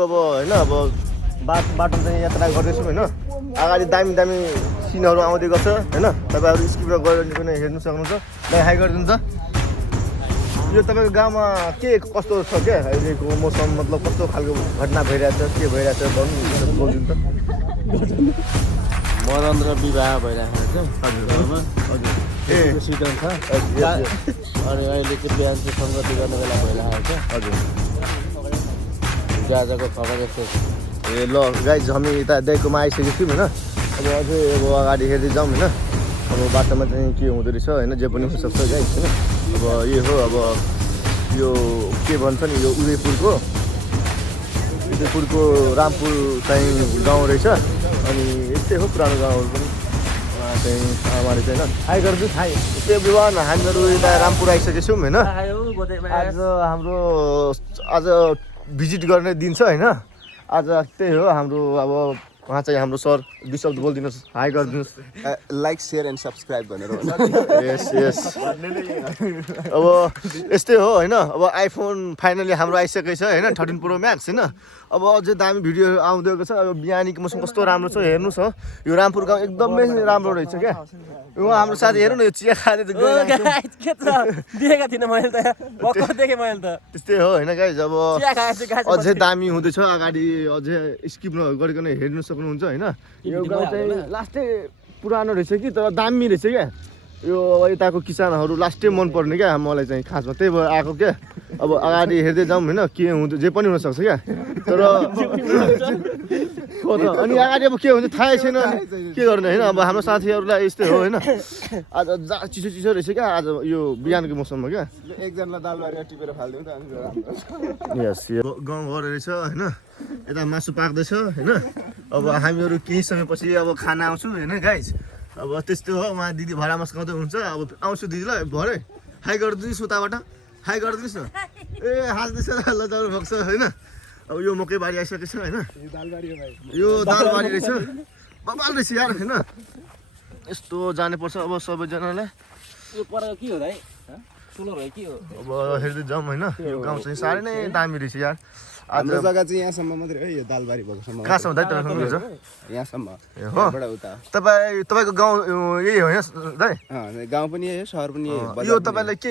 अब होइन अब बाटो चाहिँ यात्रा गर्दैछौँ होइन अगाडि दामी दामी सिनहरू आउँदै गर्छ होइन तपाईँहरू स्किपमा गएर पनि हेर्नु सक्नुहुन्छ दाइ हाई गरिदिन्छ यो तपाईँको गाउँमा के कस्तो छ क्या अहिलेको मौसम मतलब कस्तो खालको घटना भइरहेछ के भइरहेछ भन्नु बोलिदिनु त मरण र विवाह भइरहेको छ गाउँमा हजुर सिजन छ अनि अहिले चाहिँ बिहान चाहिँ सङ्गति गर्ने बेला भइरहेको छ हजुर आजको खबर यस्तो छ ए ल गाइज हामी यता दाइकोमा आइसकेको छौँ होइन अब अझै अब अगाडि हेर्दै जाउँ होइन अब बाटोमा चाहिँ के हुँदो रहेछ होइन जे पनि हुनसक्छ गाइज होइन अब यो हो अब यो के भन्छ नि यो उदयपुरको रामपुर चाहिँ गाउँ रहेछ अनि यस्तै हो पुरानो गाउँहरू पनि उहाँ चाहिँ आमाले चाहिँ होइन हाई गरिदिनुहोस् हाई यस्तै विवाह हामीहरू यता रामपुर आइसकेको छौँ होइन आज भिजिट गर्ने दिन छ होइन आज त्यही हो हाम्रो अब उहाँ चाहिँ हाम्रो सर दुई शब्द बोलिदिनुहोस् हाई गरिदिनुहोस् लाइक सेयर एन्ड सब्सक्राइब भनेर यस अब यस्तै हो होइन अब आइफोन फाइनली हाम्रो आइसकेको छ होइन 13 प्रो म्याक्स होइन अब अझै दामी भिडियो आउँदैको छ अब बिहानीको मौसम कस्तो राम्रो छ हेर्नुहोस् हो यो रामपुर गाउँ एकदमै राम्रो रहेछ क्या उहाँ हाम्रो साथी हेर्नु न यो चिया खाँदै देखेको थिइनँ मैले त भर्खर देखेँ मैले त त्यस्तै हो होइन गाइज अब अझै दामी हुँदैछ अगाडि अझै स्किप नगरिकन हेर्नु सक्नुहुन्छ होइन यो गाउँ चाहिँ लास्टै पुरानो रहेछ कि तर दामी रहेछ क्या यो अब यताको किसानहरू लास्टै मनपर्ने क्या मलाई चाहिँ खासमा त्यही भएर आएको क्या अब अगाडि हेर्दै जाउँ होइन के हुँदो जे पनि हुनसक्छ क्या तर हो त अनि अगाडि अब के हुन्छ थाहै छैन के गर्ने होइन अब हाम्रो साथीहरूलाई यस्तै हो होइन आज चिसो चिसो रहेछ क्या आज यो बिहानको मौसममा क्या एकजनालाई दाल बारेर टिपेर फालिदिउँ त अनि यस गाउँ घर रहेछ होइन यता मासु पाक्दैछ होइन अब हामीहरू केही समयपछि अब खाना आउँछौँ होइन गाइज अब त्यस्तो हो उहाँ दिदी भाडामा सघाउँदै हुन्छ अब आउँछु दिदीलाई भरे हाई गरिदिनुहोस् उताबाट हाई गरिदिनुहोस् न ए हाँस्दैछ लजाउनु भएको छ होइन अब यो मकै बारी आइसकेको छ होइन यो दालबारी रहेछ बबाल रहेछ यार होइन यस्तो जानुपर्छ अब सबैजनालाई यो पर के हो भाइ ठुलो भयो के हो अब हेर्दै जाउँ होइन यो गाउँ चाहिँ साह्रै नै दामी रहेछ यार हाम्रो जग्गा चाहिँ यहाँसम्म मात्रै हो यो दालबारी भएकोसम्म कहाँसम्म दाइ तपाईँको हुन्छ यहाँसम्म हो तपाईँको गाउँ यही हो यहाँ दाइ गाउँ पनि यही हो सहर पनि यही हो यो तपाईँलाई के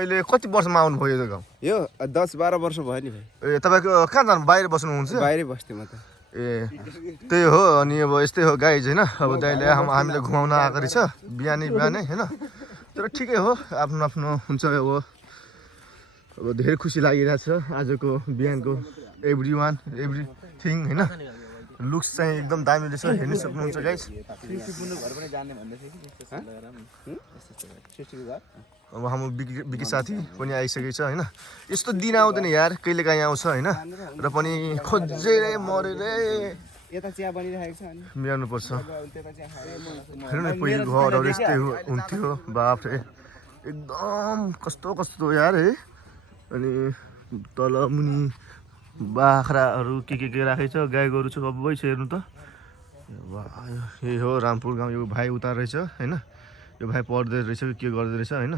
अहिले कति वर्षमा आउनुभयो यो गाउँ यो 10-12 वर्ष भयो नि भाइ ए तपाईँको कहाँ जानु बाहिर बस्नुहुन्छ बाहिरै बस्थेँ म त ए त्यही हो अनि अब यस्तै हो गाइज होइन अब दाइले हामीले घुमाउन आएको रहेछ बिहानै होइन तर ठिकै हो आफ्नो आफ्नो हुन्छ अब धेरै खुसी लागिरहेछ आजको बिहानको एभ्रिथिङ होइन लुक्स चाहिँ एकदम दामी रहेछ हेर्नु सक्नुहुन्छ गाइज अब हाम्रो बिकी साथी पनि आइसकेको छ होइन यस्तो दिन आउँदैन यार कहिले काहीँ आउँछ होइन र पनि खोजेरै मरेरै यता चिया बनिरहेको छ अनि मिलाउनुपर्छ हेर्नु न पहिले घरहरू यस्तै हुन्थ्यो बाफ्रे एकदम कस्तो यार है अनि तल मुनि बाख्राहरू के राखेको छ गाई गोरु छ सबै छ हेर्नु त यही हो रामपुर गाउँ यो भाइ उता रहेछ होइन यो भाइ पढ्दै रहेछ के गर्दै रहेछ होइन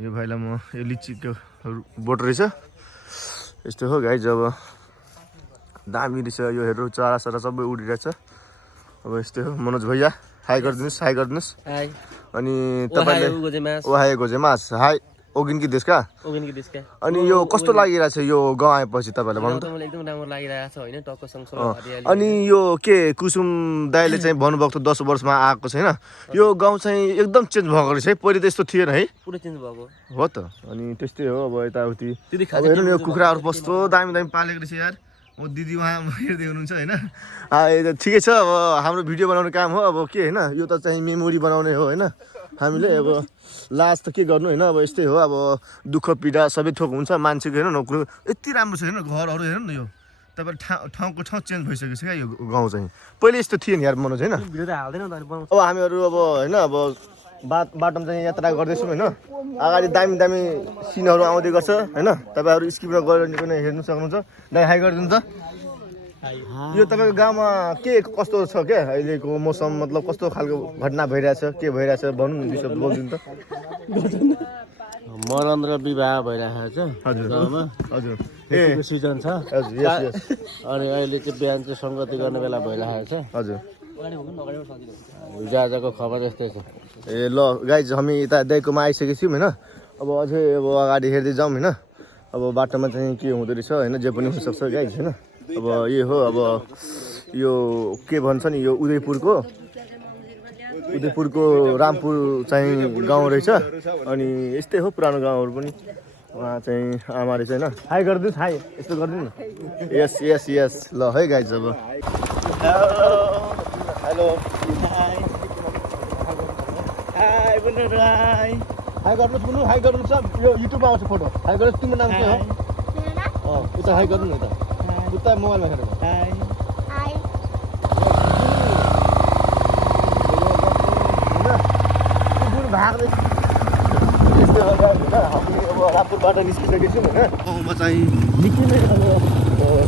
यो भाइलाई म यो लिचीको बोट रहेछ यस्तो हो गाई जब दामी रहेछ यो हेर्नु चरासरा सबै उडिरहेछ अब यस्तै हो मनोज भैया हाई गरिदिनुहोस् अनि तपाईँले ओहाए गोजेमास हाई ओगिनकी देशका अनि यो कस्तो लागिरहेछ यो गाउँ आएपछि तपाईँलाई भन्नु त एकदम राम्रो लागिरहेको छ होइन टक्क सँगसँगै हरियाली अनि यो के कुसुम दाइले चाहिँ भन्नुभएको थियो 10 वर्षमा आएको छैन यो गाउँ चाहिँ एकदम चेन्ज भएको रहेछ है पहिले त यस्तो थिएन है पुरै चेन्ज भएको हो त अनि त्यस्तै हो अब यताउति अब हेर्नु न यो कुखुराहरू कस्तो दामी पालेको रहेछ यार म दिदी उहाँ हेर्दै हुनुहुन्छ होइन ठिकै छ अब हाम्रो भिडियो बनाउने काम हो अब के होइन यो त चाहिँ मेमोरी बनाउने हो होइन हामीले अब लास्ट त के गर्नु होइन अब यस्तै हो अब दुःख पीडा सबै थोक हुन्छ मान्छेको हेर्नु न यति राम्रो छ हेर्नु घरहरू हेर्नु न यो तपाईँ ठाउँको ठाउँ चेन्ज भइसकेको छ क्या यो गाउँ चाहिँ पहिले यस्तो थिएन यार मनोज होइन अब हामीहरू अब होइन अब बाटोमा चाहिँ यात्रा गर्दैछौँ होइन अगाडि दामी सिनहरू आउँदै गर्छ होइन तपाईँहरू स्किपमा गएर पनि हेर्नु सक्नुहुन्छ दाइ हाई गरिदिनु त यो तपाईँको गाउँमा के कस्तो छ क्या अहिलेको मौसम मतलब कस्तो खालको घटना भइरहेछ के भइरहेछ भन्नु न दुई शब्द बोलिदिनु त मरण र विवाह भइरहेको छ हजुर गाउँमा हजुर खेतीको सिजन छ हजुर यस यस अनि अहिले चाहिँ बिहान चाहिँ सङ्गति गर्ने बेला भइरहेको छ हजुर हिजो आजको खबर यस्तै छ ए ल गाइज हामी यता दाइकोमा आइसकेको छौँ होइन अब अझै अब अगाडि हेर्दै जाउँ होइन अब बाटोमा चाहिँ के हुँदो रहेछ होइन जे पनि हुनसक्छ गाइज होइन अब यो हो अब यो के भन्छ नि यो उदयपुरको रामपुर चाहिँ गाउँ रहेछ अनि यस्तै हो पुरानो गाउँहरू पनि उहाँ चाहिँ आमा रहेछ होइन हाई गरिदिनुहोस् हाई यस्तो गरिदिनु न यस यस यस ल है गाइज अब हेलो हाई गर्नुहोस् बुनु हाई गर्नुहोस् यो युट्युबमा आउँछ फोटो हाई गर्नुहोस् तिम्रो नाम के हो उता हाई गर्नु न उता उता मोबाइलमा हेरेर भाग्दै यस्तै हो होइन हामी अब रामपुरबाट निस्किसकेको छौँ होइन गाउँमा चाहिँ निकै नै अब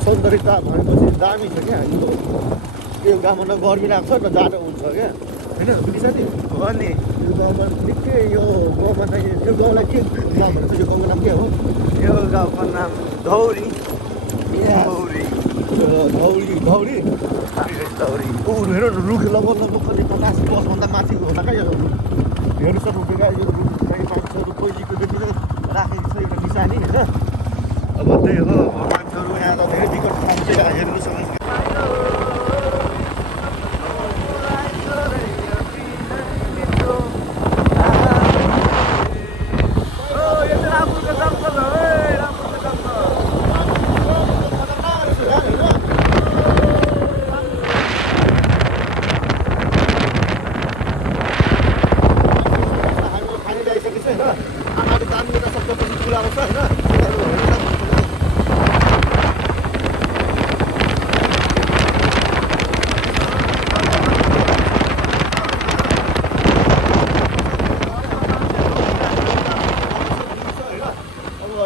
सौन्दर्यता भनेपछि दामी छ क्या यो गाउँमा न गर्मी लाग्छ न जाडो हुन्छ क्या होइन बुझी साथी अनि यो गाउँमा निकै यो गाउँमा चाहिँ यो गाउँलाई के गाउँ भन्छ यो गाउँको नाम के हो यो गाउँको नाम धौरी धौरी हेर रुख लगभग कति 50 वर्षभन्दा माथि होला क्या यो हेर्नु सक्नुहुन्छ क्या यो रुख चाहिँ मान्छेहरू पहिलेको देखि नै राखेको छ एउटा निशानी होइन अब त्यही हो मान्छेहरू यहाँ त धेरै विकट ठाउँ चाहिँ हेर्नु सक्नुहुन्छ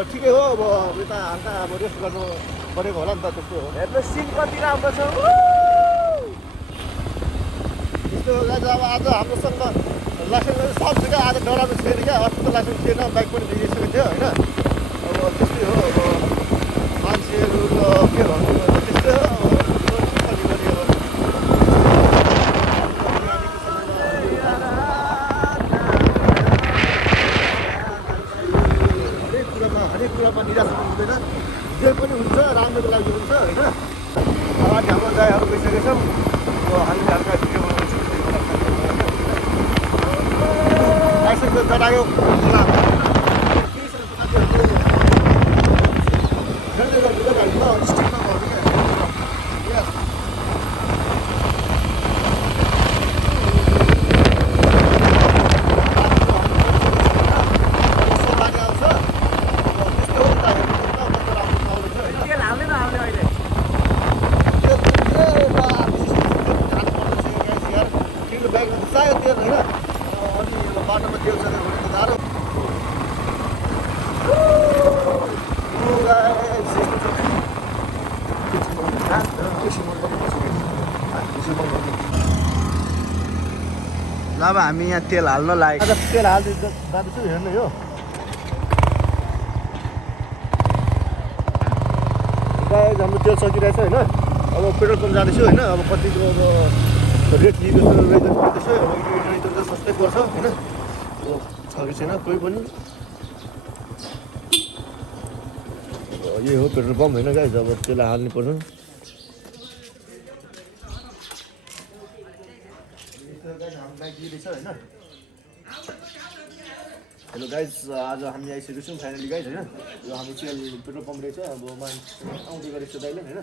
ठिकै हो अब यता हल्का अब रेस्ट गर्नु परेको होला नि त त्यस्तो हो हेर्नु सिन कति राम्रो छ त्यस्तो हो गाइज अब आज हाम्रोसँग लाइसेन्स सब छ क्या आज डराएको छैन क्या अस्ति त लाइसेन्स थिएन बाइक पनि दिइसकेको थियो होइन अब त्यस्तै हो अब मान्छेहरू त के भन्नु त्यस्तै हो हरेक कुरामा निराश हुँदैन जे पनि हुन्छ राम्रोको लागि हुन्छ होइन अगाडि हाम्रो दाइहरू गइसकेको छौँ हामी हल्का भिडियो बनाउँछौँ लाइसेन्स चढायो अब हामी यहाँ तेल हाल्न लागेको आज तेल हाल्दै जाँदैछु हेर्नु यो गाइस हाम्रो तेल सकिरहेछ होइन अब पेट्रोल पम्प जाँदैछु होइन अब कतिको अब रेट लिँदैछ रहेछ अब त सस्तै पर्छ होइन छ कि छैन कोही पनि यही हो पेट्रोल पम्प होइन गाइस अब तेल हाल्नु पर्छ हेलो गाइज आज हामी आइसकेको छौँ फाइनली गाइज होइन यो हाम्रो तेल पेट्रोल पम्प रहेछ अब मान्छे आउँदै गरेको छ दाइले होइन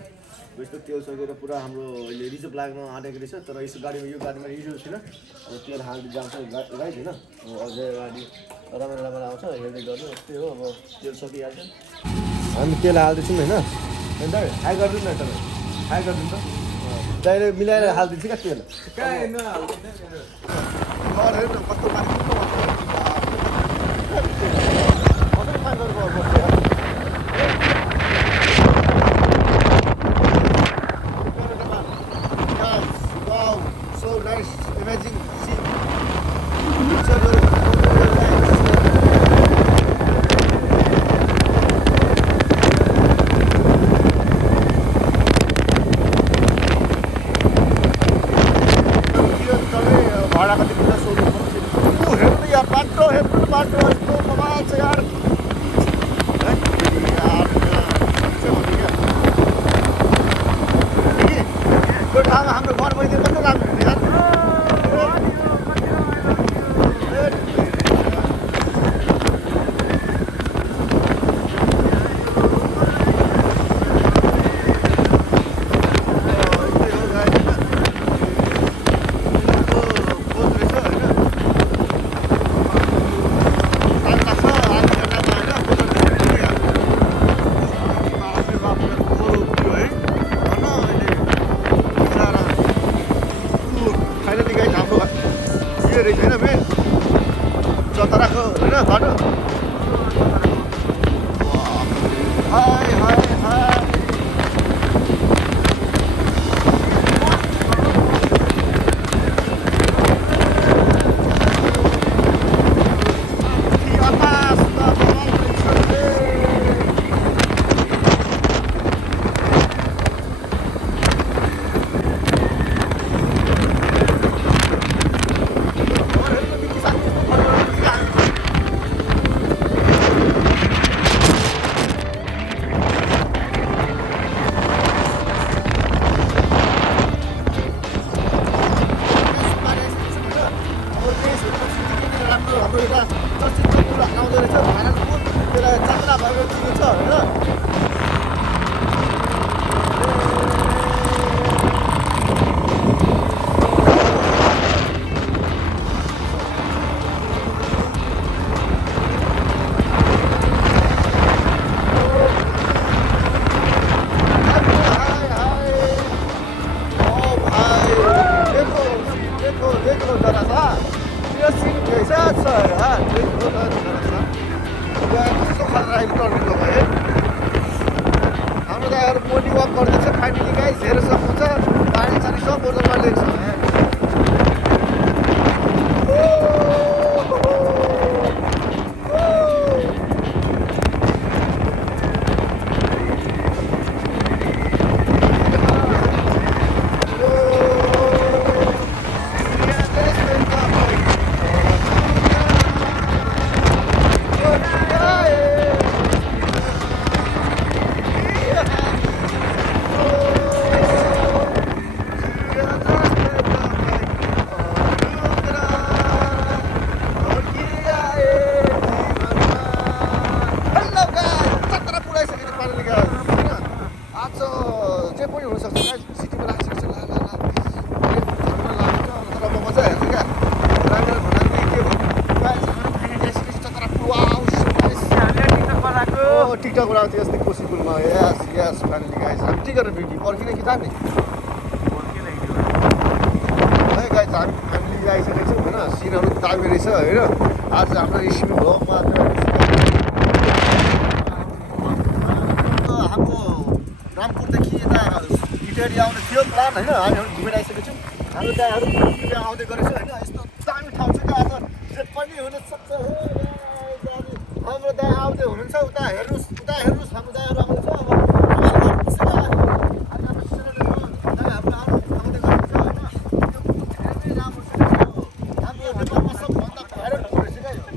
यस्तो तेल सकेर पुरा हाम्रो अहिले रिजर्भ लाग्न आँटेको रहेछ तर यो गाडीमा रिजर्भ छैन अब तेल हाल्दै जान्छ गाइज होइन अब अझै गाडी राम्रो आउँछ हेर्दै गर्नु यस्तै हो अब तेल सकिहाल्छ हामी तेल हाल्दैछौँ होइन दाइ हाई गरिदिनु न तपाईँ हाई गरिदिनु त दाइले मिलाएर हालिदिन्छ क्या तेल कस्तो Wow, so nice, amazing. See, गर्दैछ फाइनली गाइस हेरेर सक्नुहुन्छ पानी सानी सब बोतलमा लिएको छ टिकटक उडाउँथ्यो यस्तै कोसी पुलमा यस यस फाइनली गाइस हामी टिकट भेटी पर्खिने कि जाने है गाइस हामी फ्यामिली आइसकेको छौँ होइन सिनहरू दामी रहेछ होइन आज हाम्रो स्कुल भ्लगमा हाम्रो रामपुरदेखि यता इटाहरी आउने थियो प्लान होइन हामीहरू घुमेर आइसकेको छौँ हाम्रो दाइहरू आउँदै गरेछ होइन यस्तो दामी ठाउँ छ क्या आज जे पनि हुनसक्छ हाम्रो दाइ आउँदै हुनुहुन्छ उता हेर्नुहोस् हाम्रो दाइहरू आउँदैछ अब हाम्रो नेपालमा सबभन्दा भाइरल ठाउँ रहेछ क्या यो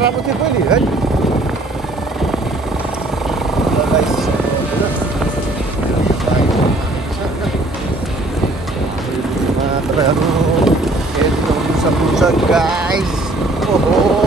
राम्रो थियो पहिले है सक्नुहुन्छ गाइस ओहो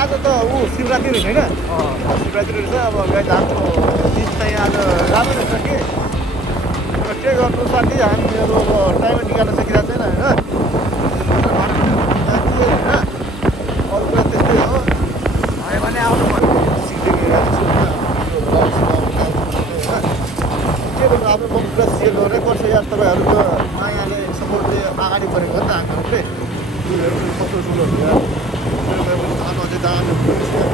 आज त ऊ शिवरात्रि रहेछ होइन शिवरात्रि रहेछ अब गाइस हाम्रो दिन चाहिँ आज राम्रो रहेछ कि तर के गर्नु साथी हामीहरू अब टाइम निकाल्न सकिरहेको छैन होइन अरू कुरा त्यस्तै हो भयो भने आउनु पर्यो के गर्नु आफ्नो म कुरा सेयर गरेरै पर्छ यार तपाईँहरूको मायाले सपोर्टले अगाडि बढेको हो नि त हामीहरूले ठुलोहरू सपोर्ट ठुलोहरू यार अझै दामी